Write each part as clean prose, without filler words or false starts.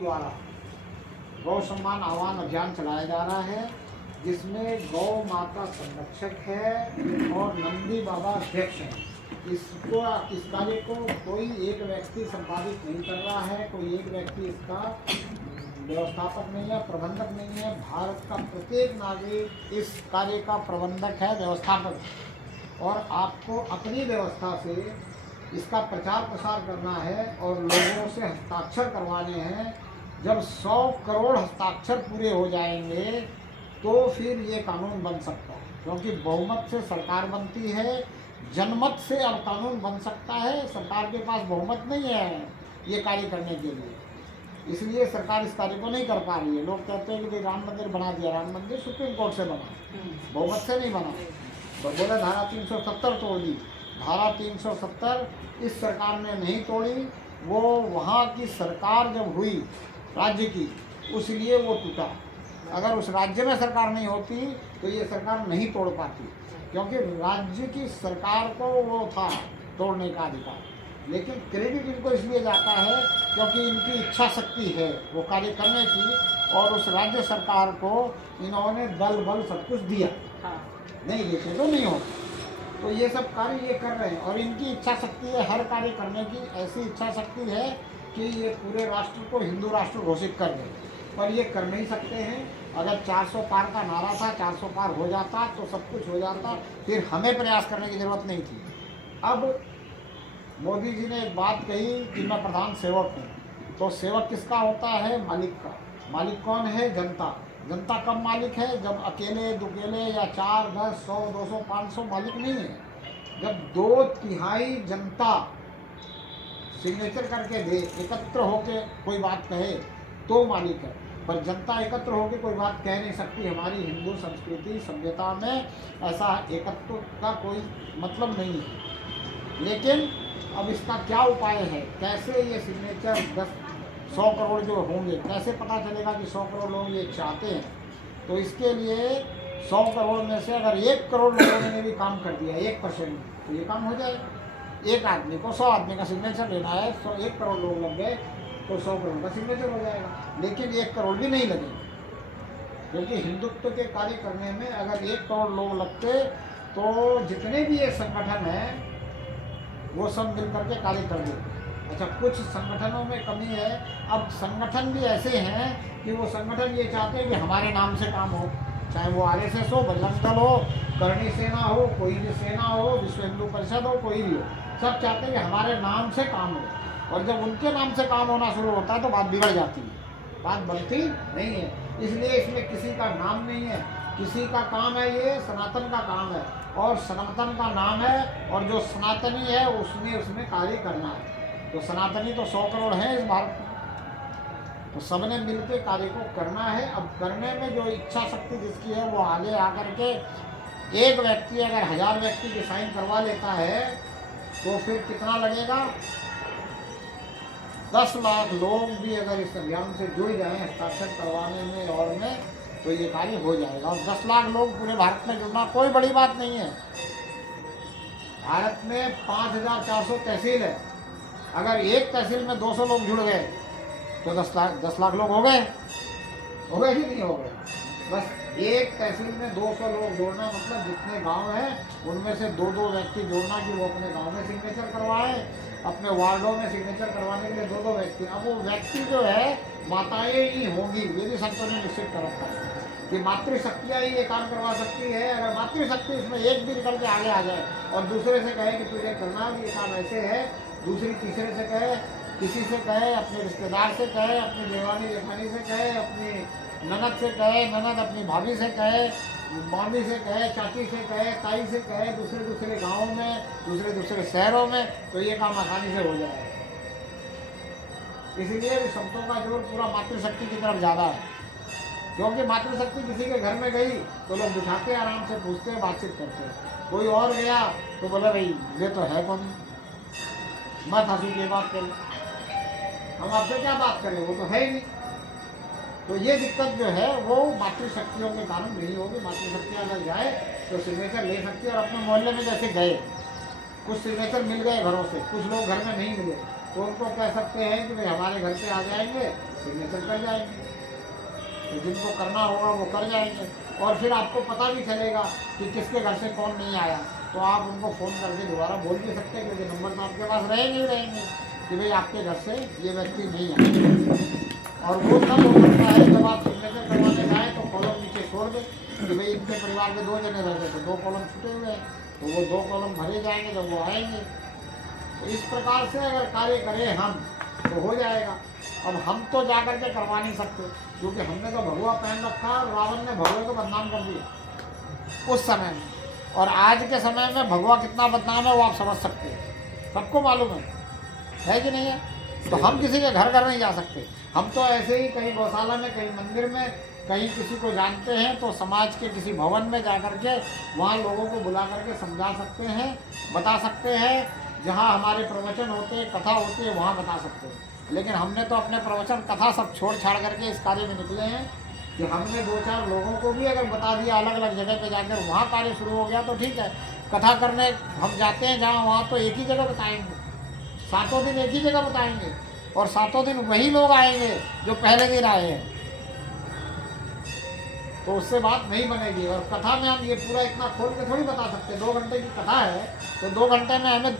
द्वारा गौ सम्मान आह्वान अभियान चलाया जा रहा है, जिसमें गौ माता संरक्षक है और नंदी बाबा अध्यक्ष हैं। इस कार्य को कोई एक व्यक्ति संपादित नहीं कर रहा है, कोई एक व्यक्ति इसका व्यवस्थापक नहीं है, प्रबंधक नहीं है। भारत का प्रत्येक नागरिक इस कार्य का प्रबंधक है, व्यवस्थापक है, और आपको अपनी व्यवस्था से इसका प्रचार प्रसार करना है और लोगों से हस्ताक्षर करवाने हैं। जब 100 करोड़ हस्ताक्षर पूरे हो जाएंगे तो फिर ये कानून बन सकता है, क्योंकि बहुमत से सरकार बनती है, जनमत से अब कानून बन सकता है। सरकार के पास बहुमत नहीं है ये कार्य करने के लिए, इसलिए सरकार इस कार्य को नहीं कर पा रही है। लोग कहते हैं कि भाई राम मंदिर बना दिया, राम मंदिर सुप्रीम कोर्ट से बना, बहुमत से नहीं बना। तो बोले धारा 370 तोड़ दी, धारा 370 इस सरकार ने नहीं तोड़ी, वो वहाँ की सरकार जब हुई राज्य की, उसलिए वो टूटा। अगर उस राज्य में सरकार नहीं होती तो ये सरकार नहीं तोड़ पाती, क्योंकि राज्य की सरकार को वो था तोड़ने का अधिकार। लेकिन क्रेडिट इनको इसलिए जाता है क्योंकि इनकी इच्छा शक्ति है वो कार्य करने की, और उस राज्य सरकार को इन्होंने दल बल सब कुछ दिया। नहीं देते तो नहीं होता। तो ये सब कार्य ये कर रहे हैं, और इनकी इच्छा शक्ति है हर कार्य करने की। ऐसी इच्छा शक्ति है कि ये पूरे राष्ट्र को हिंदू राष्ट्र घोषित कर दें, पर ये कर नहीं सकते हैं। अगर 400 पार का नारा था, 400 पार हो जाता तो सब कुछ हो जाता, फिर हमें प्रयास करने की ज़रूरत नहीं थी। अब मोदी जी ने एक बात कही कि मैं प्रधान सेवक हूँ, तो सेवक किसका होता है? मालिक का। मालिक कौन है? जनता। जनता कब मालिक है? जब अकेले दुकेले या 4, 10, 100, 200, 500 मालिक नहीं है। जब 2/3 जनता सिग्नेचर करके दे, एकत्र होके कोई बात कहे तो मालिक है। पर जनता एकत्र होकर कोई बात कह नहीं सकती। हमारी हिंदू संस्कृति सभ्यता में ऐसा एकत्व का कोई मतलब नहीं है। लेकिन अब इसका क्या उपाय है? कैसे ये सिग्नेचर 100 करोड़ जो होंगे, कैसे पता चलेगा कि 100 करोड़ लोग ये चाहते हैं? तो इसके लिए 100 करोड़ में से अगर 1 करोड़ लोगों ने भी काम कर दिया 1%, तो ये काम हो जाएगा। एक आदमी को 100 आदमी का सिग्नेचर लेना है, 1 करोड़ लोग लग गए तो 100 करोड़ का सिग्नेचर हो जाएगा। लेकिन 1 करोड़ भी नहीं लगेगा, क्योंकि हिंदुत्व के कार्य करने में अगर 1 करोड़ लोग लगते तो जितने भी ये संगठन हैं वो सब मिल करके कार्य कर देते। अच्छा, कुछ संगठनों में कमी है। अब संगठन भी ऐसे हैं कि वो संगठन ये चाहते हैं कि हमारे नाम से काम हो, चाहे वो RSS हो, बजरंग दल हो, करणी सेना हो, कोई भी सेना हो, विश्व हिंदू परिषद हो, कोई भी हो, सब चाहते हैं कि हमारे नाम से काम हो। और जब उनके नाम से काम होना शुरू होता है तो बात बिगड़ जाती है, बात बनती नहीं है। इसलिए इसमें किसी का नाम नहीं है, किसी का काम है, ये सनातन का काम है और सनातन का नाम है, और जो सनातनी है उसमें कार्य करना है। तो सनातनी तो 100 करोड़ हैं इस भारत में, तो सबने मिलकर कार्य को करना है। अब करने में जो इच्छा शक्ति जिसकी है वो आगे आकर के, एक व्यक्ति अगर 1000 व्यक्ति की साइन करवा लेता है तो फिर कितना लगेगा? 10 लाख लोग भी अगर इस अभियान से जुड़ जाएं हस्ताक्षर करवाने में और में, तो ये कार्य हो जाएगा। और 10 लाख लोग पूरे भारत में जुड़ना कोई बड़ी बात नहीं है। भारत में 5400 तहसील है। अगर एक तहसील में 200 लोग जुड़ गए तो 10 लाख लोग हो गए कि नहीं हो गए? बस एक तहसील में 200 लोग जोड़ना मतलब जितने गांव हैं उनमें से 2-2 व्यक्ति जोड़ना कि वो अपने गांव में सिग्नेचर करवाए, अपने वार्डों में सिग्नेचर करवाने के लिए 2-2 व्यक्ति। अब वो व्यक्ति जो है माताएं ही होंगी, ये भी संतों ने निश्चित कर रखा है कि मातृशक्तियाँ ही ये काम करवा सकती है। अगर मातृशक्ति इसमें एक भी निकल के आगे आ जाए और दूसरे से कहे कि तुझे करना है, ये काम ऐसे है, दूसरी तीसरे से कहे, किसी से कहे, अपने रिश्तेदार से कहे, अपनी देवानी जेठानी से कहे, अपनी ननद से कहे, ननद अपनी भाभी से कहे, मामी से कहे, चाची से कहे, ताई से कहे, दूसरे गाँव में, दूसरे शहरों में, तो ये काम आसानी से हो जाएगा। इसीलिए संतों का जोर पूरा मातृशक्ति की तरफ ज़्यादा है, क्योंकि मातृशक्ति किसी के घर में गई तो लोग बिठाते आराम से, पूछते बातचीत करते। कोई और गया तो बोला भाई ये तो है कौन, मत हंसी की बात करें, हम आपसे क्या बात करें, वो तो है ही नहीं। तो ये दिक्कत जो है वो मातृशक्तियों के कारण नहीं होगी। मातृशक्तियाँ अगर जाए तो सिग्नेचर ले सकती है। और अपने मोहल्ले में जैसे गए, कुछ सिग्नेचर मिल गए घरों से, कुछ लोग घर में नहीं मिले, तो उनको कह सकते हैं कि भाई हमारे घर पे आ जाएंगे सिग्नेचर कर जाएंगे। तो जिनको करना होगा वो कर जाएंगे। और फिर आपको पता भी चलेगा कि किसके घर से कौन नहीं आया, तो आप उनको फ़ोन करके दोबारा बोल भी सकते हैं, क्योंकि नंबर तो आपके पास रहेंगे ही रहेंगे कि भाई आपके घर से ये व्यक्ति नहीं आया। और वो तब हो सकता है जब आप सिग्नेचर करवाने जाएँ तो कॉलम नीचे छोड़ दें कि भाई इनके परिवार के 2 जने रह गए, तो 2 कॉलम छूटे हुए हैं, तो वो 2 कॉलम भरे जाएंगे जब वो आएंगे। तो इस प्रकार से अगर कार्य करें हम तो हो जाएगा। अब हम तो जा कर के करवा नहीं सकते, क्योंकि हमने तो भगवा पहन रखा और रावण ने भगवे को बदनाम कर दिया उस समय में। और आज के समय में भगवा कितना बदनाम है वो आप समझ सकते हैं, सबको मालूम है कि नहीं है। तो हम किसी के घर नहीं जा सकते। हम तो ऐसे ही कहीं गौशाला में, कहीं मंदिर में, कहीं किसी को जानते हैं तो समाज के किसी भवन में जा कर के वहाँ लोगों को बुला करके समझा सकते हैं, बता सकते हैं। जहाँ हमारे प्रवचन होते हैं, कथा होती है, वहाँ बता सकते हैं। लेकिन हमने तो अपने प्रवचन कथा सब छोड़ छाड़ करके इस कार्य में निकले हैं कि हमने 2-4 लोगों को भी अगर बता दिया अलग अलग जगह पे जाकर, वहाँ कार्य शुरू हो गया तो ठीक है। कथा करने हम जाते हैं जहाँ, वहाँ तो एक ही जगह बताएंगे, 7 दिन एक ही जगह बताएंगे, और 7 दिन वही लोग आएंगे जो पहले दिन आए हैं, तो उससे बात नहीं बनेगी। और कथा में हम ये पूरा इतना खोल के थोड़ी बता सकते। 2 घंटे की कथा है तो 2 घंटे में हमें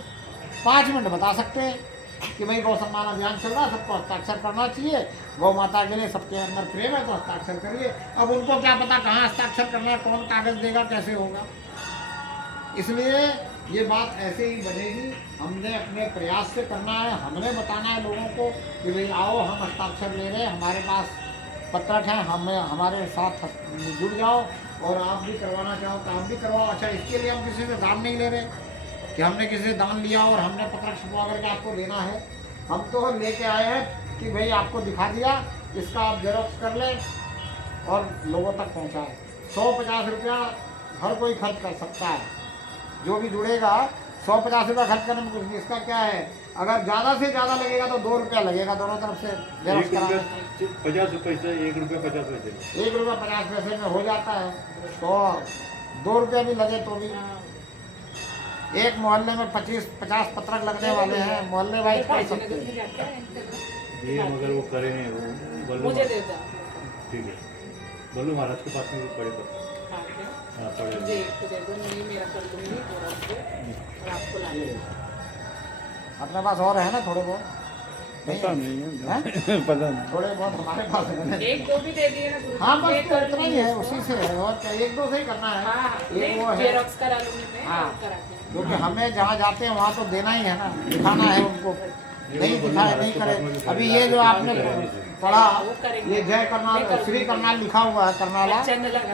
5 मिनट बता सकते हैं कि भाई गौ सम्मान अभियान चल रहा है, सबको हस्ताक्षर करना चाहिए, गौ माता के लिए सबके अंदर प्रेम है तो हस्ताक्षर करिए। अब उनको क्या पता कहाँ हस्ताक्षर करना है, कौन कागज देगा, कैसे होगा। इसलिए ये बात ऐसे ही बनेगी। हमने अपने प्रयास से करना है, हमने बताना है लोगों को कि भाई आओ हम हस्ताक्षर ले रहे हैं, हमारे पास पत्रक हैं, हमारे साथ जुड़ जाओ, और आप भी करवाना चाहो तो आप भी करवाओ। अच्छा, इसके लिए हम किसी से दान नहीं ले रहे कि हमने किसी से दान लिया और हमने पत्रक छपवा करके आपको देना है। हम तो लेके आए हैं कि भाई आपको दिखा दिया, इसका आप जेरॉक्स कर लें और लोगों तक पहुंचाएं। 150 रुपया हर कोई खर्च कर सकता है, जो भी जुड़ेगा 150 रुपया खर्च करने में कुछ नहीं। इसका क्या है, अगर ज़्यादा से ज़्यादा लगेगा तो 2 रुपया लगेगा दोनों तरफ से जेरॉक्स कराने। 50 रुपये से 1 रुपया 50 पैसे, 1 रुपया 50 पैसे में हो जाता है। तो 2 रुपया भी लगे तो भी, एक मोहल्ले में 50 पत्रक लगने वाले हैं, मोहल्ले वाइज कर सकते हैं। ये मगर वो करे हैं, वो बल्लू मुझे देता ठीक है, बल्लू महाराज के पास में पड़े पर हाँ पड़े। मुझे एक दे दो, नहीं मेरा कर दूंगी और आपको ला दूंगी। अपने पास और है ना थोड़े बहुत? पता नहीं है, पता नहीं। थोड़े बहुत हमारे पास है। 1-2 भी दे दिए ना गुरु। हाँ बस इतना ही है, उसी से है, और क्या 1-2 से ही करना है। हाँ, एक वो है, जेरॉक्स करा लूंगी मैं, हाँ। करा के। क्योंकि हमें जहाँ जाते हैं वहाँ तो देना ही है ना, दिखाना है उनको। नहीं दिखाए नहीं करे। अभी ये जो आपने पढ़ा, ये जय करनाल, श्री करनाल लिखा हुआ है, करनाला,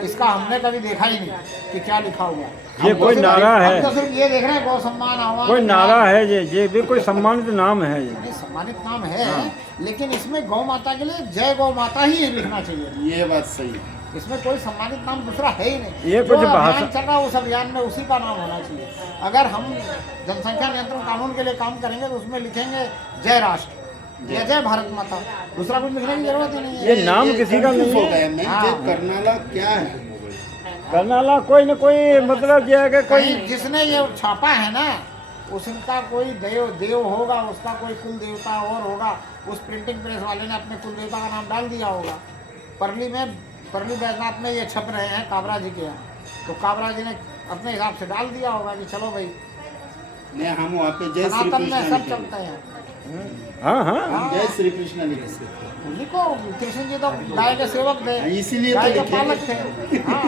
इसका हमने कभी देखा ही नहीं कि क्या लिखा हुआ है। ये कोई नारा है, हम तो सिर्फ ये देख रहे हैं गौ सम्मान आह्वान, कोई नारा है, ये भी कोई सम्मानित नाम है। ये सम्मानित नाम है, लेकिन इसमें गौ माता के लिए जय गौ माता ही लिखना चाहिए। ये बात सही है। इसमें कोई सम्मानित नाम दूसरा है ही नहीं। ये जो कुछ भाषा अभियान चल रहा है उस अभियान में उसी का नाम होना चाहिए। अगर हम जनसंख्या नियंत्रण कानून के लिए काम करेंगे तो उसमें लिखेंगे जय राष्ट्र या जय भारत माता, दूसरा कुछ लिखने की जरूरत ही नहीं है। ये नाम किसी का नहीं है। हाँ। करनाला क्या है? करनाला कोई न कोई मतलब ये है कि कोई कहीं जिसने ये छापा है ना, उसका कोई देव होगा, उसका कोई कुल देवता और होगा। उस प्रिंटिंग प्रेस वाले ने अपने कुल देवता का नाम डाल दिया होगा। परली बैजनाथ में ये छप रहे हैं काबरा जी के यहाँ, तो काबरा जी ने अपने हिसाब से डाल दिया होगा कि चलो भाई नहीं, हम वहाँ पे जय श्री सनातन में कृष्ण सब लिखे। चलते हैं। हाँ हाँ हम जय श्री कृष्ण लिखे। उन्हीं को कृष्ण जी तो गाय के सेवक थे, इसीलिए तो गाय के लिखे। पालक थे। हाँ,